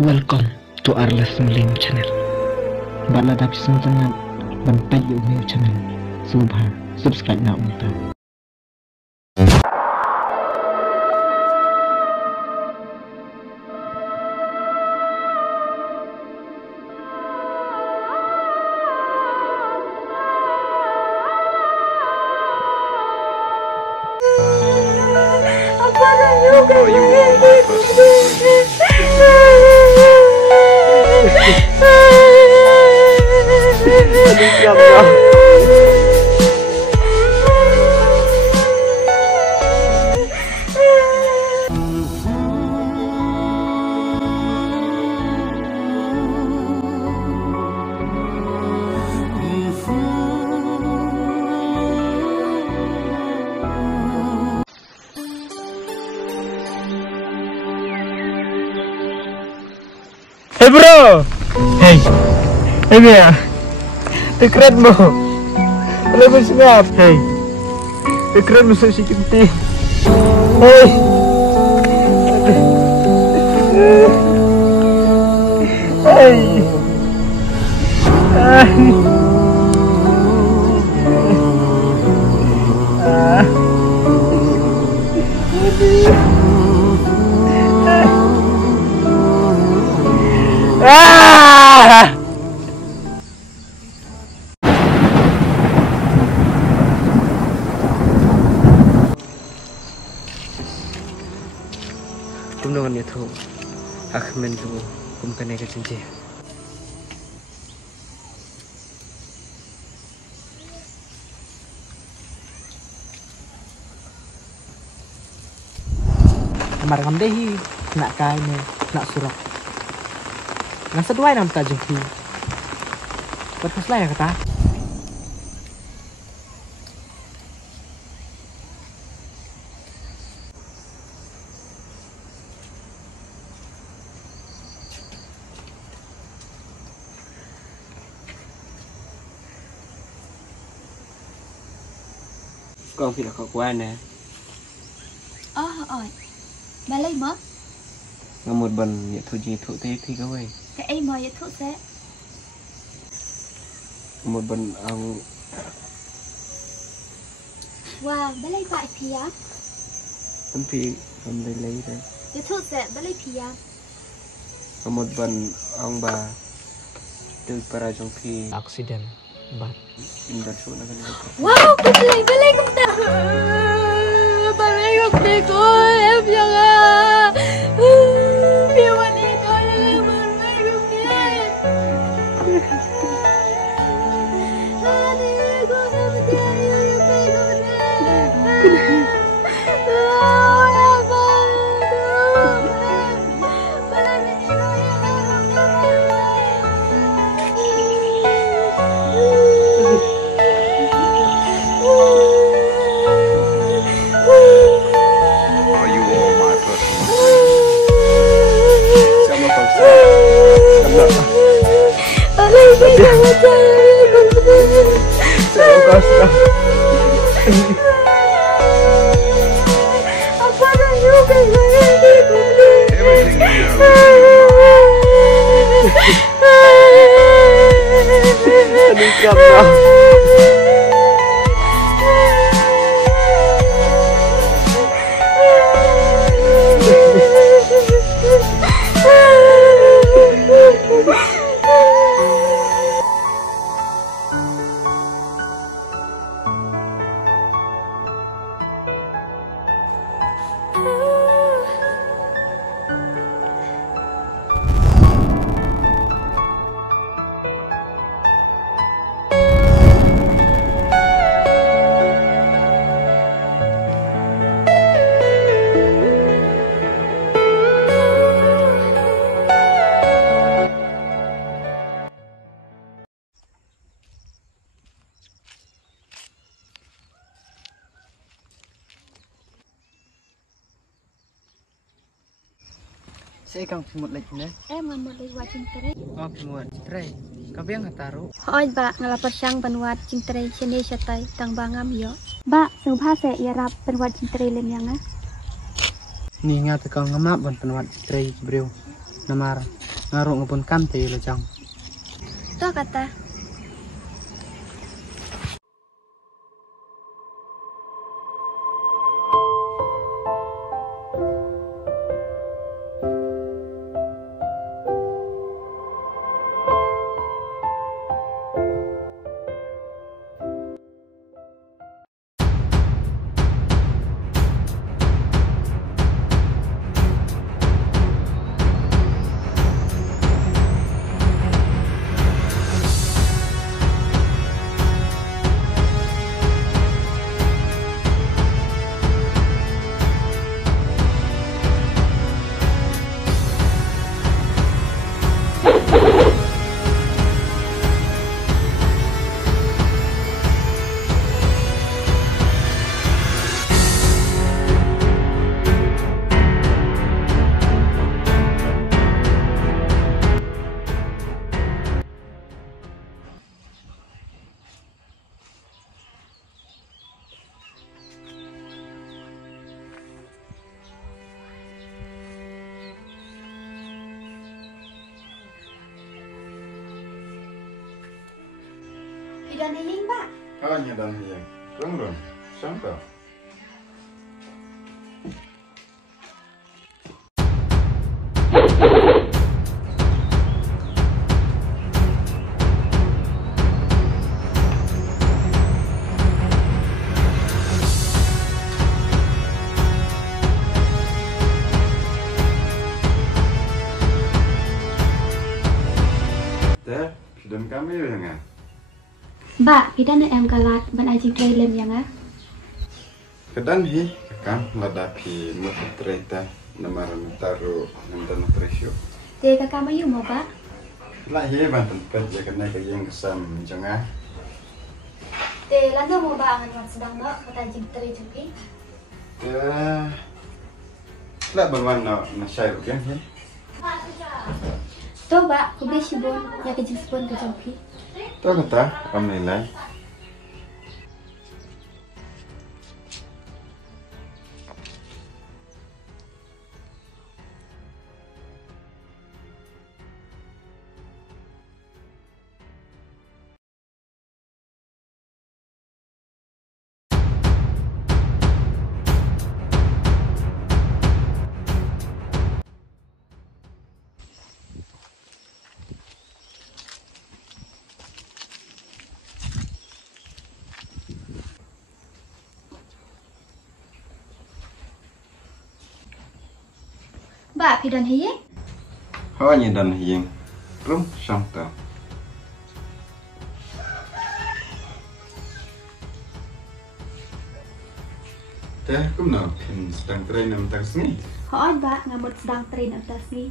Welcome to Arles Muslim channel. Bạn là đạp sông chân ngăn bằng tay yêu new channel. Subscribe now untuk. Are you all my personal Hey bro, hey Mia, the keren mo, alam mo sinap, hey, the keren mo sa sikinti, hey, hey, Tumnongan itu, akmen tu, kumkan eka cincin. Kemarin kamu deh nak kain nak surat. Nasa dua nam tajung ki. Betul lah ya kata. Con phi là có quan nè. Bà lấy mất Ngắm một bần nhẹ thụ thế thì có vậy. cái em mời thuốc sẽ Một bần ông wow bà lấy bại phía tấm phi ông đây lấy đây. cái thuốc sẽ bà lấy phía Một bần ông bà từ para trong phi Accident, but indah số nó cái này. wow bà lấy không ta bà lấy không thể cô em jangan biar wanita jangan bà lấy không Are you all my personal Sama bangsa. Sama. Sama bangsa. Everything you know. Aduh siapa? Saya kang pimut lagi ne. Em một lịch hoạt trình tây. Oh pimut tray. Kau yang taruh. Hỏi bà ngalapar sang penuat trình tây seni satai tang bangam yo. Ba sung phase yarap penuat trình tây lem yang Ni nga te kang ngamak ban penuat tray brio. Namar ngaruh ngepun kante lo jang. Tuh kata. Hidan hiying, Pak. Hanya dan yang rong sampai. Teh, sudah kami ya nggak? Mbak, kita nak em kalat ban aji tray lem yang ah. Kedan hi kan ladapi mutreta namar taruh nanti presyo. Te kakak mayu mau, Pak? Lah hi banten kerja kena ke yang kesam jengah. Te landa mau Pak angan sedang nak kata aji tray cuki. Teh, lah berwarna nasai kan hi. Tuh, Pak, kubli sibon ya kejing sibon ke cuki. Tahu kata kami nilai. Mbak, hidan hiying? Hanya dan yang rum sampai. Teh, kumna pin sedang tren nam taksni. Hoon, Mbak, ngamut sedang train atas ni.